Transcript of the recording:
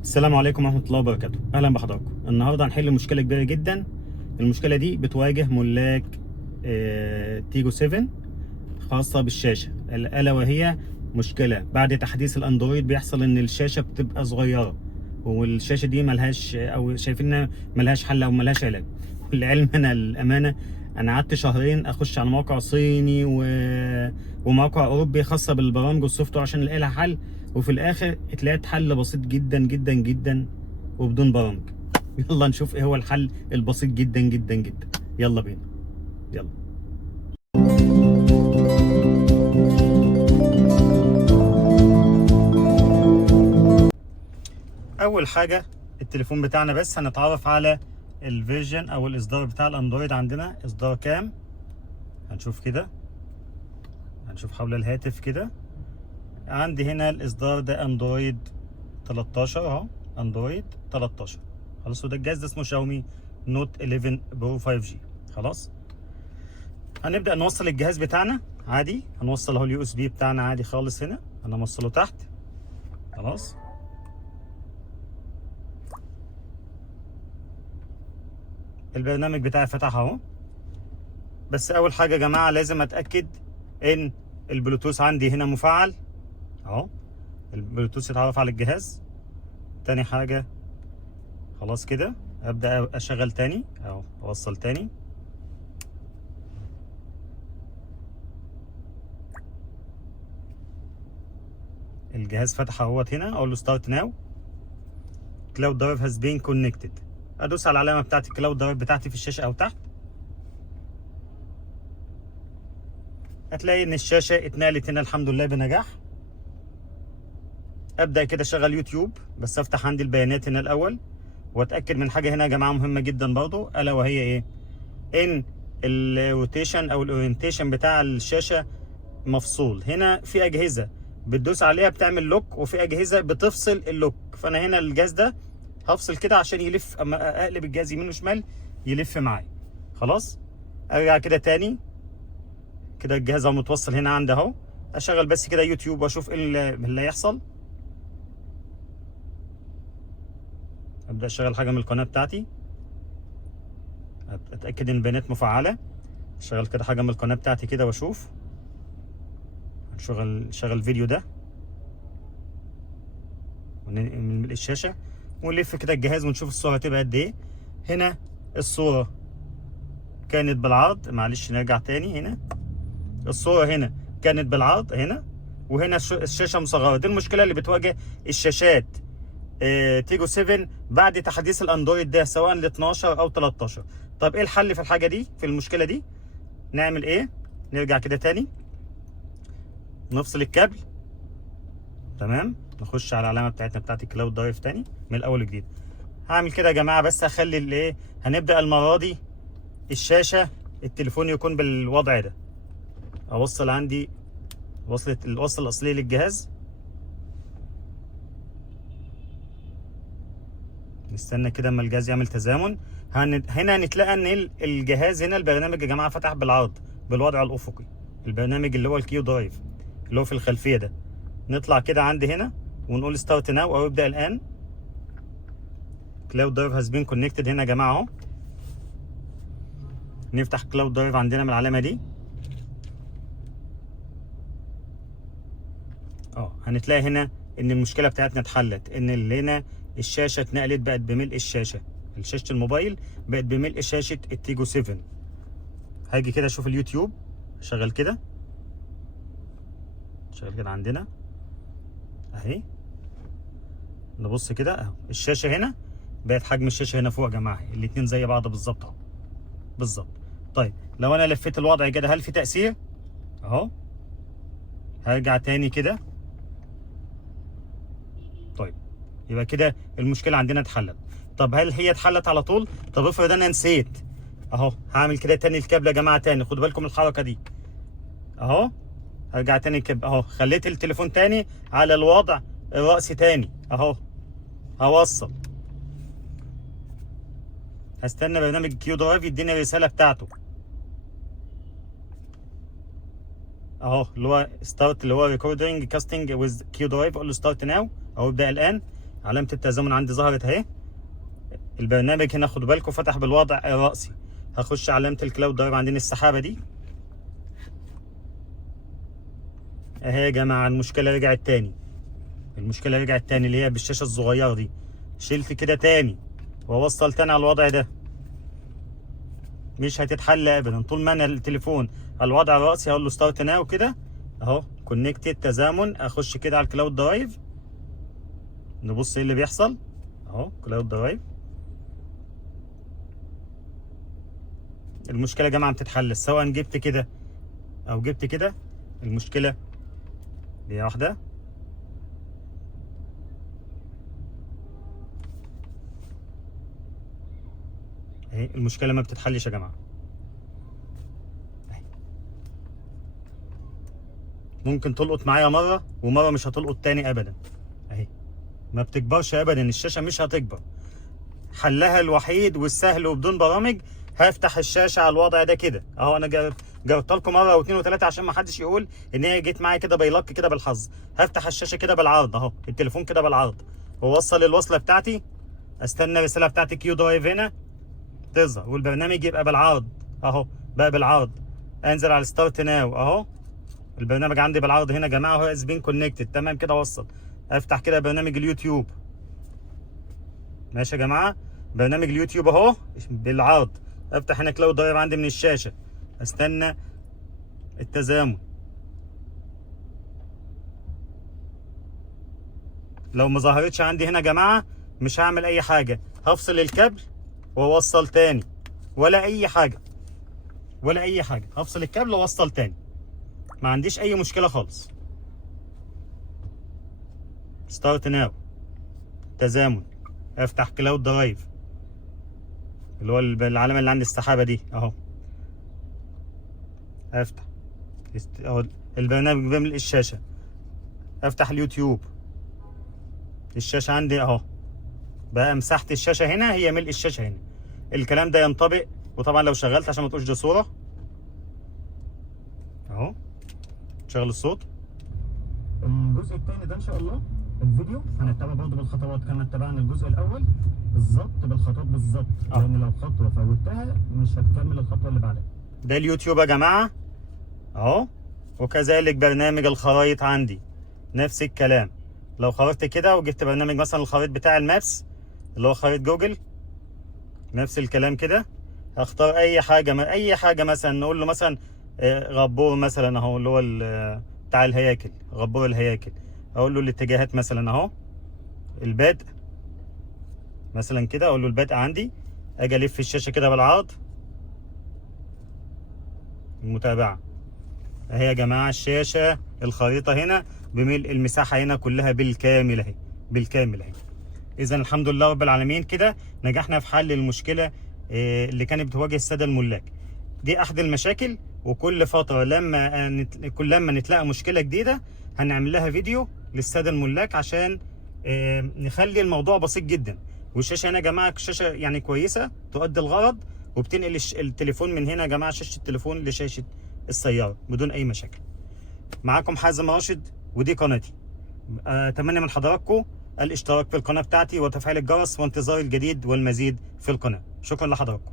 السلام عليكم ورحمة الله وبركاته. أهلا بحضراتكم. النهاردة هنحل مشكلة كبيرة جدا. المشكلة دي بتواجه ملاك تيجو 7 خاصة بالشاشة، ألا وهي مشكلة بعد تحديث الأندرويد بيحصل إن الشاشة بتبقى صغيرة، والشاشة دي ملهاش أو شايفينها ملهاش حل أو ملهاش علاج. للعلم أنا الأمانة أنا قعدت شهرين أخش على موقع صيني وموقع أوروبي خاصة بالبرامج والسوفت وير عشان ألاقي لها حل، وفي الآخر اتلاقيت حل بسيط جدا جدا جدا وبدون برامج. يلا نشوف إيه هو الحل البسيط جدا جدا جدا. يلا بينا. يلا. اول حاجه التليفون بتاعنا، بس هنتعرف على الفيرجن او الاصدار بتاع الاندرويد. عندنا اصدار كام؟ هنشوف كده، هنشوف حول الهاتف كده. عندي هنا الاصدار ده اندرويد 13 اهو، اندرويد 13 خلاص. وده الجهاز ده اسمه شاومي نوت 11 برو 5G. خلاص، هنبدا نوصل الجهاز بتاعنا عادي. هنوصل اهو اليو اس بي بتاعنا عادي خالص. هنا انا موصله تحت. خلاص، البرنامج بتاعي فتح اهو. بس اول حاجه يا جماعه لازم اتاكد ان البلوتوث عندي هنا مفعل اهو، البلوتوث يتعرف على الجهاز. تاني حاجه خلاص كده ابدا اشغل تاني اهو، اوصل تاني. الجهاز فتح اهوت. هنا اقول له ستارت ناو، كلاود درايف هاز بين كونكتد. ادوس على العلامه بتاعت الكلاود درايف بتاعتي في الشاشه او تحت، هتلاقي ان الشاشه اتنقلت هنا الحمد لله بنجاح. ابدا كده اشغل يوتيوب، بس افتح عندي البيانات هنا الاول واتاكد من حاجه هنا يا جماعه مهمه جدا برضو، الا وهي ايه؟ ان الروتيشن او الاورينتيشن بتاع الشاشه مفصول. هنا في اجهزه بتدوس عليها بتعمل لوك، وفي اجهزه بتفصل اللوك. فانا هنا الجهاز ده هفصل كده عشان يلف، اما اقلب الجهاز يمين وشمال يلف معايا. خلاص، ارجع كده تاني كده. الجهاز اهو متوصل هنا عندي اهو. اشغل بس كده يوتيوب واشوف ايه اللي هيحصل. ابدا اشغل حاجه من القناه بتاعتي، اتاكد ان البيانات مفعله. اشغل كده حاجه من القناه بتاعتي كده واشوف. شغل الفيديو ده من الشاشه، ونلف كده الجهاز ونشوف الصوره هتبقى قد ايه. هنا الصوره كانت بالعرض، معلش نرجع تاني. هنا الصوره هنا كانت بالعرض هنا، وهنا الشاشه مصغره. دي المشكله اللي بتواجه الشاشات تيجو 7 بعد تحديث الاندرويد ده، سواء ل 12 او 13. طب ايه الحل في الحاجه دي، في المشكله دي؟ نعمل ايه؟ نرجع كده تاني، نفصل الكابل. تمام، نخش على العلامه بتاعتنا بتاعت الكلاود درايف تاني من الاول وجديد. هعمل كده يا جماعه، بس هخلي الايه، هنبدا المره دي الشاشه التليفون يكون بالوضع ده. اوصل عندي وصلت الوصله الاصليه للجهاز. نستنى كده اما الجهاز يعمل تزامن. هنا هنتلاقى ان الجهاز هنا البرنامج يا جماعه فتح بالعرض بالوضع الافقي. البرنامج اللي هو الكيو درايف اللي هو في الخلفيه ده. نطلع كده عندي هنا ونقول ستارت ناو او ابدا الان. كلاود درايف هاز بين كونكتد هنا يا جماعه اهو. نفتح كلاود درايف عندنا من العلامه دي. هنتلاقي هنا ان المشكله بتاعتنا اتحلت، ان اللي هنا الشاشه اتنقلت بقت بملء الشاشه. شاشه الموبايل بقت بملء شاشه التيجو 7. هاجي كده اشوف اليوتيوب، شغل كده، شغل كده عندنا اهي. نبص كده اهو، الشاشه هنا بقت حجم الشاشه هنا فوق يا جماعه، الاتنين زي بعض بالظبط اهو، بالظبط. طيب لو انا لفيت الوضع كده هل في تاثير؟ اهو هرجع تاني كده. طيب يبقى كده المشكله عندنا اتحلت. طب هل هي اتحلت على طول؟ طب افرض انا نسيت اهو، هعمل كده تاني الكابل يا جماعه تاني. خدوا بالكم الحركه دي اهو. هرجع تاني الكابل اهو، خليت التليفون تاني على الوضع الرأسي تاني اهو. هوصل، هستنى برنامج كيو درايف يديني الرساله بتاعته اهو، اللي هو ستارت، اللي هو ريكوردنج كاستنج ويز كيو درايف. اقول له ستارت ناو او ابدا الان. علامة التزامن عندي ظهرت اهي. البرنامج هنا خدوا بالكم فتح بالوضع الرأسي. هخش علامة الكلاود درايف عندنا السحابة دي اهي يا جماعة. المشكلة رجعت تاني، المشكلة رجعت تاني اللي هي بالشاشة الصغيرة دي. شلت كده تاني واوصل تاني على الوضع ده، مش هتتحل ابدا طول ما انا التليفون على الوضع الرأسي. هقول له ستارت ناو كده اهو، كونكتد تزامن. اخش كده على الكلاود درايف نبص ايه اللي بيحصل اهو. كلاود درايف المشكلة يا جماعة بتتحل سواء جبت كده او جبت كده. المشكلة دي واحدة اهي. المشكلة ما بتتحلش يا جماعة. ممكن تلقط معايا مرة ومرة مش هتلقط تاني ابدا اهي. ما بتكبرش ابدا، الشاشة مش هتكبر. حلها الوحيد والسهل وبدون برامج، هفتح الشاشة على الوضع ده كده اهو. انا جربت لكم مرة او اتنين وتلاتة عشان ما حدش يقول ان هي جيت معايا كده بيلق كده بالحظ. هفتح الشاشة كده بالعرض اهو، التليفون كده بالعرض، واوصل الوصلة بتاعتي. استنى الرسالة بتاعتي كيو درايف هنا تظهر والبرنامج يبقى بالعرض اهو. بقى بالعرض. انزل على ستارت ناو اهو، البرنامج عندي بالعرض هنا يا جماعه. هو از بين كونكتد تمام كده. اوصل افتح كده برنامج اليوتيوب ماشي يا جماعه. برنامج اليوتيوب اهو بالعرض. افتح هنا كلاود درايف عندي من الشاشه. استنى التزامن. لو ما ظهرتش عندي هنا يا جماعه مش هعمل اي حاجه، هفصل الكابل واوصل تاني. ولا اي حاجه ولا اي حاجه، هفصل الكابل واوصل تاني، ما عنديش اي مشكله خالص. ستارت ناو تزامن. افتح كلاود درايف اللي هو العلامه اللي عند السحابه دي اهو. افتح اهو البرنامج بيملء الشاشه. افتح اليوتيوب، الشاشه عندي اهو. بقى مساحه الشاشه هنا هي ملء الشاشه هنا. الكلام ده ينطبق، وطبعا لو شغلت عشان ما تقولش دي صوره اهو. شغل الصوت. الجزء الثاني ده ان شاء الله الفيديو هنتبع برضه بالخطوات كما اتبعنا الجزء الاول بالظبط، بالخطوات بالظبط. لان لو خطوه فوتها مش هتكمل الخطوه اللي بعدها. ده اليوتيوب يا جماعه اهو. وكذلك برنامج الخرائط عندي نفس الكلام. لو خرجت كده وجبت برنامج مثلا الخريط بتاع المابس اللي هو خريط جوجل، نفس الكلام كده. هختار اي حاجه، اي حاجه مثلا نقول له مثلا غبور مثلا اهو، اللي هو بتاع الهياكل، غبور الهياكل. اقول له الاتجاهات مثلا اهو، البدء مثلا كده. اقول له البدء عندي. اجي الف الشاشه كده بالعرض. المتابعه اهي يا جماعه. الشاشه الخريطه هنا بملء المساحه هنا كلها بالكامل اهي، بالكامل اهي. اذا الحمد لله رب العالمين كده نجحنا في حل المشكله اللي كانت بتواجه الساده الملاك. دي احد المشاكل، وكل فتره لما نتلاقى مشكله جديده هنعمل لها فيديو للساده الملاك عشان نخلي الموضوع بسيط جدا. والشاشه هنا يا جماعه شاشه يعني كويسه تؤدي الغرض، وبتنقل التليفون من هنا يا جماعه شاشه التليفون لشاشه السياره بدون اي مشاكل. معاكم حازم راشد ودي قناتي. اتمنى من حضراتكم الاشتراك في القناه بتاعتي وتفعيل الجرس وانتظار الجديد والمزيد في القناه. شكرا لحضراتكم.